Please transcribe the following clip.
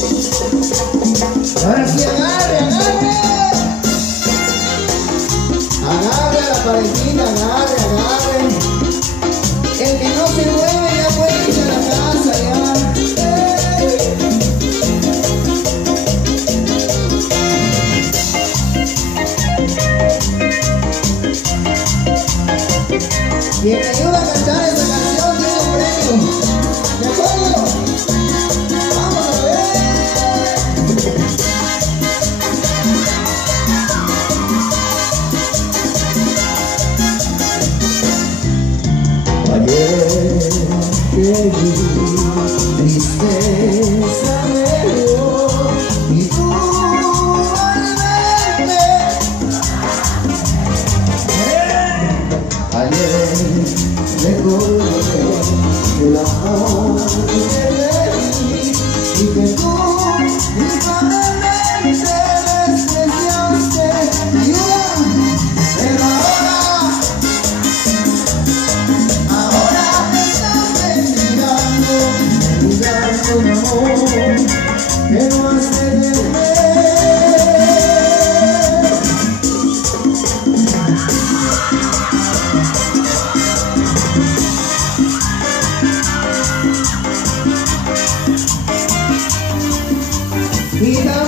Ahora sí, agarre, agarre. Agarre a la parejita, agarre, agarre. El que no se mueve ya puede irse a la casa, ya. Quien me ayuda a cantar esta canción tiene un premio. ¿De acuerdo? Vamos a ver. Ayer te vi, tristeza me dio, y tú al verme. Ayer recordé el amor que te di y que tú infamamente despreciaste. Ayuda, pero ahora me estás mendigando un amor que no has de tener. Mira